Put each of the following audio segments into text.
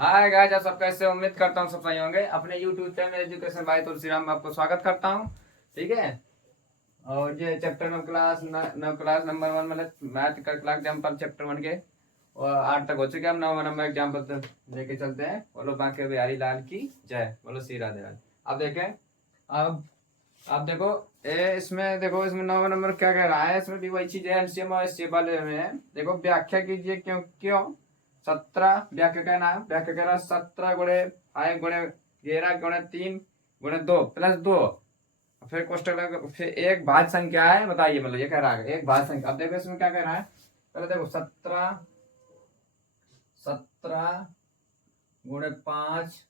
Hi guys, आप सब कैसे हो? उम्मीद करता हूँ सब सही होंगे। अपने YouTube channel education by Tulsiram में आपको स्वागत करता हूँ। ठीक है। और ये चैप्टर नौ क्लास नंबर 1 मतलब मैथ का क्लास एग्जाम्पल चैप्टर 1 के और 8 तक हो चुके हैं। हम 9 नंबर एग्जाम्पल लेके चलते हैं। बोलो बांके बिहारी लाल की जय, बोलो श्री राधे राधे। अब देखें, अब आप देखो, इसमें देखो, इसमें 9 नंबर क्या कह रहा है। इसमें भी वही चीज है, एलसीएम और एचसीएफ वाले में है। देखो व्याख्या कीजिए, क्यों क्यों 17 व्याख्या कहना है। व्याख्या कह रहा 17 गुणे 5 गुणे 11 गुणे 3 गुणे 2 प्लस 2। फिर क्वेश्चन, फिर एक भाज्य संख्या है, बताइए। मतलब ये कह रहा है एक भाज्य संख्या। अब देखो इसमें क्या कह रहा है। पहले देखो 17 गुणे 5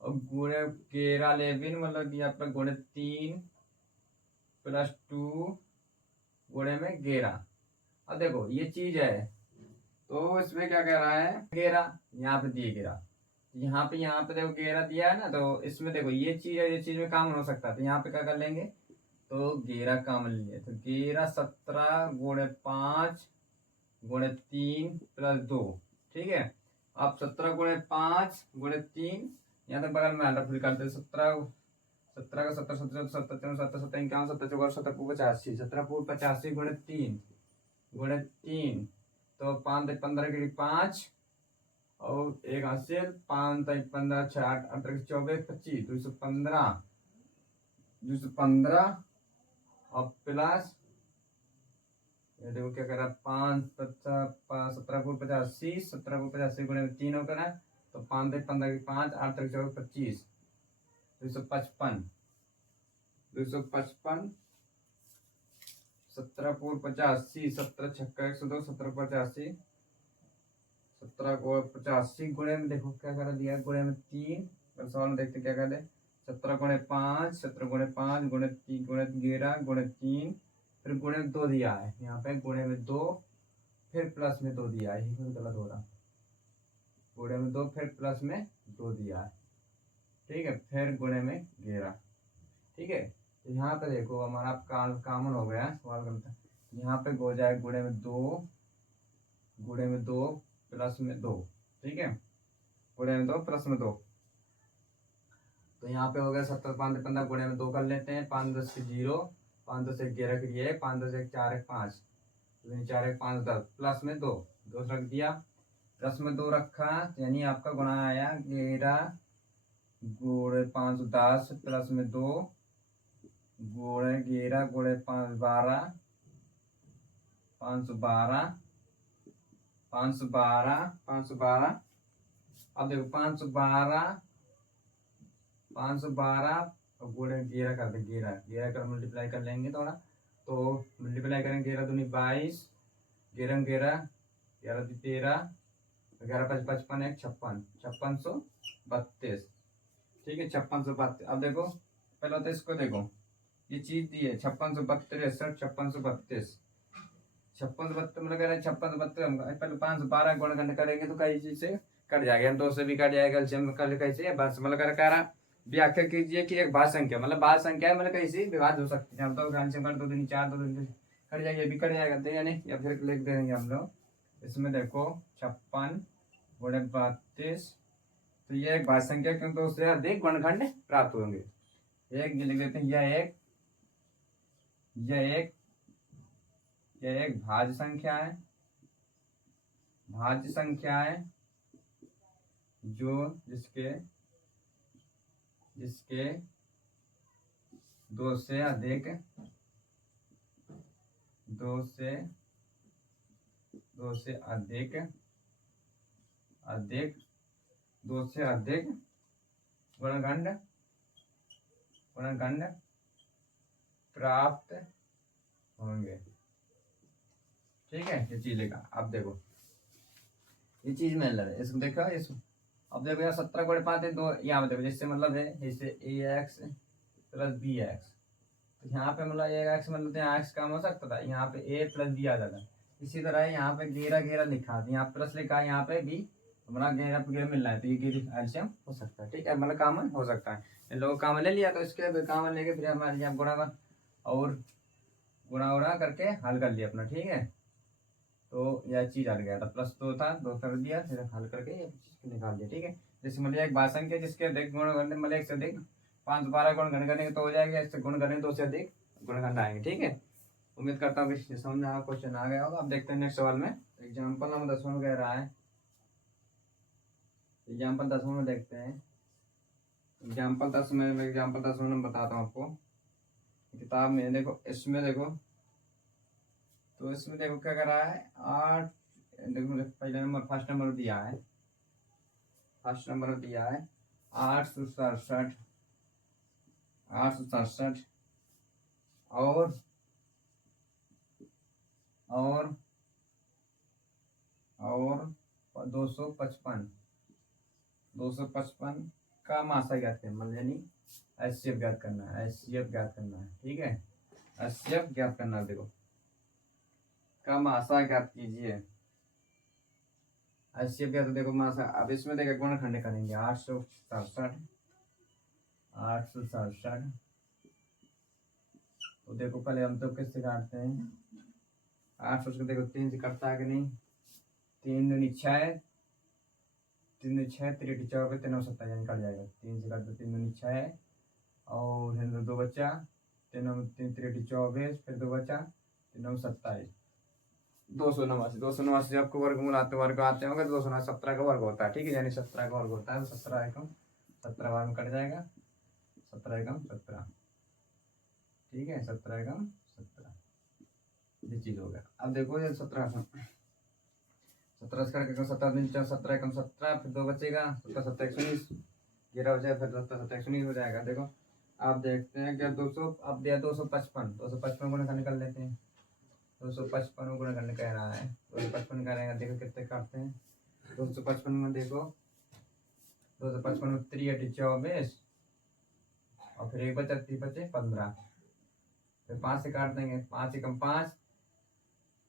और गुणे 11 11 मतलब कि आपका गुणे 3 प्लस 2 गुणे में 11। अब देखो ये चीज है, तो इसमें क्या कह रहा है 11 यहाँ पे दिए 11, यहाँ पे देखो 11 दिया है ना, तो इसमें देखो ये चीज है, ये चीज में कॉमन हो सकता है। तो यहाँ पे क्या कर लेंगे, तो 11 कॉमन लिए तो 11 17 गुणे 5 गुणे 3 प्लस 2। ठीक है। अब 17 गुणे 5 गुणे 3, यहाँ तक बगल में हल्का फुल करते 17 17 का 17 17 17 17 17 51 17 चौका 17 85 17 85 गुणे 3 गुणे 3, तो 5 15 के लिए 5 और एक हासिल 5 15 6 8 8 24 25 215 215 और प्लस ये देखो क्या कर रहा है 5 50 17 को 85 17 को 85 गुणे में 3 होकर है, तो 5 15 की 5 8 24 25 255 255 17 को 85 17 छक्का 102 17 को 85 17 को 85 गुणे में देखो क्या कर दिया, गुणे में 3। सवाल में देखते क्या कर दे, 17 गुणे 5 17 गुणे 5 गुणे 3 गुणे 11 गुणे 3 फिर गुणे में 2 दिया है। यहाँ पे गुणे में 2 फिर प्लस में 2 दिया है, ये गलत हो रहा। गुणे में 2 फिर प्लस में 2 दिया है। ठीक है। फिर गुणे में 11। ठीक है। तो यहाँ पे देखो हमारा कॉमन हो गया, सवाल गलत है। यहाँ पे हो जाए गुणे में 2 प्लस में 2। ठीक है। गुणे में 2 प्लस में 2, तो यहाँ पे हो गया 17 5 15 गुणे में 2 कर लेते हैं। 5 10 के 0 5 10 1 11 के लिए 5 10 1 4 1 5 4 1 5 10 प्लस में 2 2 रख दिया, प्लस में 2 रखा, यानी आपका गुणा आया 11 गुणे 5 10 प्लस में 2 गुणे 11 गुणे 5 12 512 512। अब देखो 512 और गुणे 11 कर दे 11 11 कर मल्टीप्लाई कर लेंगे थोड़ा, तो मल्टीप्लाई करेंगे 11 दूनी 22 11 11 11 13 11 5 55 1 56 5632। ठीक है 5632। अब देखो पहले तो इसको देखो, ये चीज दी है 5632 5632 5632 मतलब कह रहे हैं 5632। हम पहले 512 गुणन करेंगे तो कई चीज से कट जाएगा, हम 2 से भी कट जाएगा, एलसीएम कर कैसे बस मतलब कह रहा व्याख्या कीजिए कि एक भाज्य संख्या मतलब भाज्य संख्या है, मतलब कैसे विभाज्य हो सकती है। हम तो एलसीएम कर 2 दूनी 4 2 दूनी कट जाएगी, ये भी कट जाएगा तो यानी, या फिर लिख देंगे हम लोग। इसमें देखो 56 गुणे 32, तो ये एक भाज्य संख्या क्योंकि 2 से अधिक गुणनखंड प्राप्त होंगे। एक लिख देते हैं, यह एक भाज्य संख्या है, भाज्य संख्या है जो जिसके 2 से अधिक 2 से 2 से अधिक अधिक 2 से अधिक गुणनखंड प्राप्त होंगे। ठीक है, ये चीज लिखा। अब देखो ये चीज में है इसको देखो इसको। अब देखो यार 17 गुणे 5 है 2, यहाँ पे देखो जिससे मतलब है जैसे ए एक्स प्लस बी एक्स, तो यहाँ पे मतलब ए एक्स मतलब यहाँ एक्स कम हो सकता था, यहाँ पे ए प्लस बी आ जाता। इसी तरह यहाँ पे 11 11 लिखा है, यहाँ प्लस लिखा है, यहाँ पे बी मतलब 11 11 मिल रहा है, तो ये एल्शियम हो सकता है। ठीक है, मतलब कॉमन हो सकता है। इन लोगों कॉमन ले लिया, तो इसके कॉमन लेके फिर हमारे यहाँ गुणा और गुणा करके हल कर लिया अपना। ठीक है, तो यह चीज हट गया था, प्लस 2 था, 2 कर दिया, फिर हल करके ये चीज निकाल दिया। ठीक है, जैसे मतलब एक भाषण के जिसके अधिक गुण करने मतलब एक से अधिक 5-12 गुण गण करेंगे तो हो जाएगा, इससे गुण करेंगे 2 से अधिक गुणखंड आएंगे। ठीक है, उम्मीद करता हूँ कि समझ में क्वेश्चन आ गया होगा। अब देखते हैं नेक्स्ट सवाल में। एग्जाम्पल नंबर 10 में कह रहा है, एग्जाम्पल 10 में देखते हैं। एग्जाम्पल 10 में बताता हूँ आपको किताब में। देखो इसमें देखो, तो इसमें देखो क्या कर रहा है, 8, देखो पहले नंबर फर्स्ट नंबर दिया है, 867 और 255 का मासा ज्ञात करना, मतलब यानी एचसीएफ ज्ञात करना है, ठीक है, एचसीएफ ज्ञात करना है। देखो का मासा ज्ञात कीजिए, एचसीएफ ज्ञात, देखो मासा। अब इसमें देखो गुणखंड करेंगे, 867, तो देखो पहले हम तो किससे काटते हैं, 800 को देखो 3 से कटता है कि नहीं, 3 दूनी 6, 3 दूनी 6, 3 24, 3 7 यानी कट जाएगा, 3 से काटते 3 दूनी 6 और 2 बचा, 3 3 24, फिर 2 बचा, 3 27, 289 आपको वर्गमूल आते होंगे, 289 17 का वर्ग होता है। ठीक है, यानी 17 का वर्ग होता है, 17 एकम 17 बार में कट जाएगा, 17 एकम 17। ठीक है, 17 एकम 17 ये चीज हो गया। अब देखो ये 17 करके 17 एकम 17, फिर 2 बचेगा, 17 119, 11 हो जाए, फिर 17 119 हो जाएगा। देखो आप देखते हैं क्या 200, अब दिया 255 गुणा निकल लेते हैं, 255 गुणा करने कह रहा है, 255 करेंगे, देखो कितने काटते हैं, 255 में देखो 255 में 3 8 24 और फिर 1 बचा, 3 बचे 15, फिर 5 से काट देंगे, 5 एकम 5,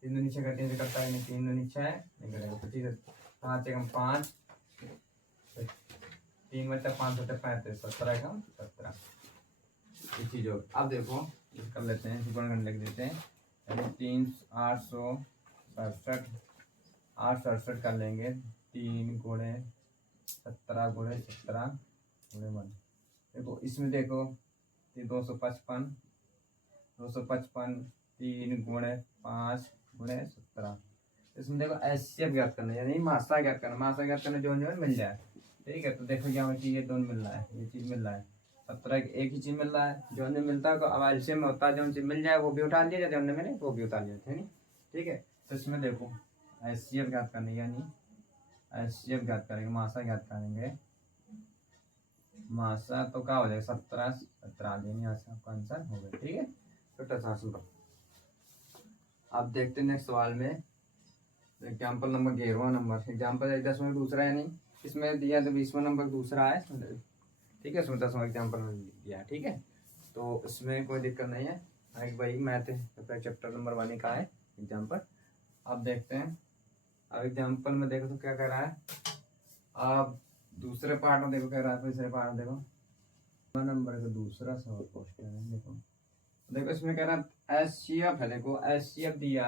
3 दूनी 6 का 3 से कटता है नहीं, 3 दूनी 6 नहीं करेगा, 25, 5 एकम 5, 3 बचा, 5 बचा 35, 17 एकम 17 ये चीज हो। अब देखो कर लेते हैं, गुणन लिख देते हैं, 867 कर लेंगे, 3 गुणे 17 गुणे 17 गुणे 1। देखो इसमें देखो 255, 3 गुणे 5 गुणे 17, इसमें देखो एचसीएफ ज्ञात करना, यानी मासा ज्ञात करना, जो मिल जाए। ठीक है, तो देखो क्या ये दोनों मिल रहा है, ये चीज मिल रहा है, 17 एक ही चीज मिल रहा है, जो हमें मिलता है अब एलसीएम में होता है, जो चीज मिल जाए वो भी उठा लिया जाता है, मैंने वो भी उतार लिया था, नहीं। ठीक है, तो इसमें देखो एचसीएफ ज्ञात करने, यानी एचसीएफ ज्ञात करेंगे, मासा ज्ञात करेंगे, मासा तो क्या हो जाएगा 17 आ जाएंगे, यहाँ से आपका आंसर हो गया। ठीक है, तो अब देखते हैं नेक्स्ट सवाल में। एग्जाम्पल नंबर 11वां नंबर, एग्जाम्पल 10 में दूसरा है, नहीं इसमें दिया तो 20वां नंबर दूसरा है। ठीक है, इसमें 10वां एग्जाम्पल में दिया। ठीक है, तो इसमें कोई दिक्कत नहीं है, एक भाई मैथ चैप्टर नंबर 1 का है एग्जाम्पल। अब देखते हैं, अब एग्जाम्पल में देखो तो क्या कह रहा है, अब दूसरे पार्ट में देखो, कह रहा है तीसरे पार्ट में देखो नंबर का दूसरा सवाल क्वेश्चन है। देखो इसमें कह रहा है एचसीएफ है, देखो एचसीएफ दिया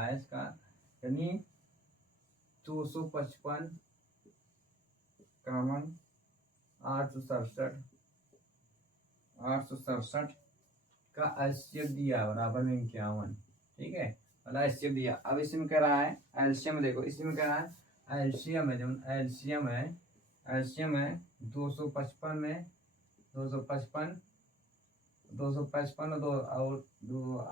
है इसका, यानी 255 क्रमण 867 का एचसीएफ दिया बराबर में 51। ठीक है, मतलब एचसीएफ दिया। अब इसमें कह रहा है एलसीएम, देखो इसमें कह रहा है एलसीएम है, जो एलसीएम है 255 में 255 और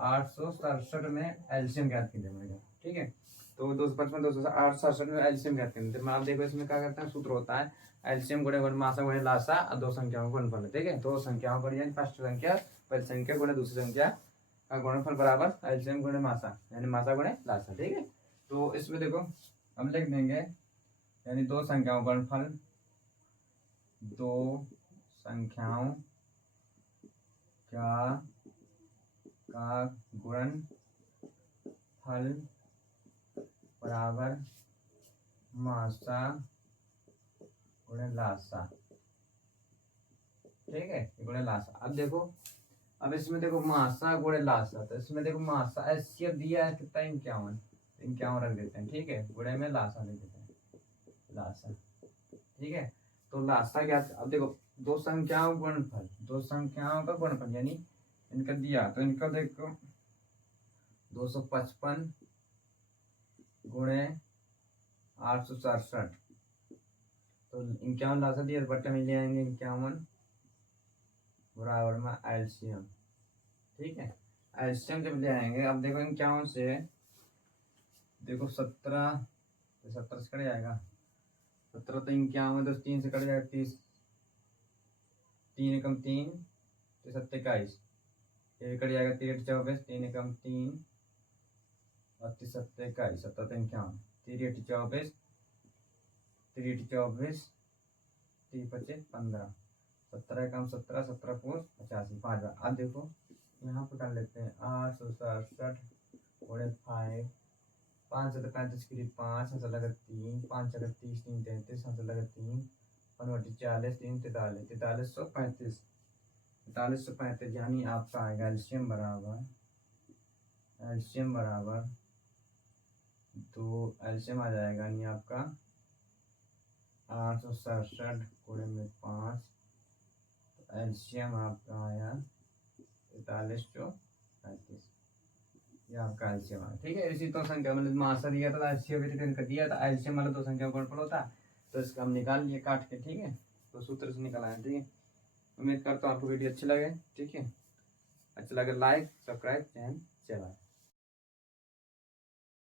867 में एलसीएम ज्ञात कीजिए। ठीक है, तो 255 267 में एलसीएम ज्ञात करेंगे। तो आप देखो इसमें क्या करते हैं, सूत्र होता है एलसीएम गुणे मासा गुणे लासा और दो संख्याओं का गुणनफल। ठीक है, दो संख्याओं का यानी फर्स्ट संख्या पहली संख्या गुणे दूसरी संख्या का गुणनफल बराबर एलसीएम गुणे मासा, यानी मासा गुणे लासा। ठीक है, तो इसमें देखो हम लिख देंगे, यानी दो संख्याओं का गुणनफल, दो संख्याओं का गुणनफल बराबर मासा गुणे लासा। ठीक है, गुणे लासा। अब देखो, अब इसमें देखो मासा गुणे लासा, तो इसमें देखो मासा एचसीएफ दिया है कितना 51, 51 रख देते हैं, ठीक है। गुणे में लासा लिख देते हैं, लासा, ठीक है। तो लासा क्या, अब देखो दो संख्याओं का गुणनफल, दो संख्याओं का गुणनफल यानी इनका दिया, तो इनका देखो 255 गुणे 867, तो 51 लासा दिया, बट्टे में ले आएंगे 51 बराबर में एलसीएम, ठीक है। एलसीएम जब ले आएंगे, अब देखो 51 से देखो 17, 17 से कट जाएगा, 17 तो 51 तो 3 से कट जाएगा, 30, 3 एकम 3, 21, ये कट जाएगा, 3 24, 3 एकम 3 और 3 21, 17 तो 51, 3 24, 3 24, 3 25 15, 17 एकम 17, 17 5 85, 5 बार। अब देखो यहाँ पर कर लेते हैं 867 गुणे 5, 5 से 35 के लिए 5 हंस लगा 3, 5 लगा 30, 3 33 हंस लगा 3, 5 40, 3 43, 4335, 4335 यानी आपका आएगा एलसीएम बराबर, एलसीएम बराबर तो एलसीएम आ जाएगा यानी आपका 867 गुणे में 5, एलसीएम आपका आया 4335, ये आपका एलसीएम आ, ठीक है। इसी तो संख्या मतलब मासा दिया था, एलसीएम रिटर्न कर दिया था, एलसीएम वाला दो संख्या का गुणनफल होता, तो इसका हम निकाल लिए काट के, ठीक है। तो सूत्र से निकाला है, ठीक है। उम्मीद करता हूँ आपको वीडियो अच्छी लगे, ठीक है। अच्छा लगे लाइक सब्सक्राइब एंड शेयर।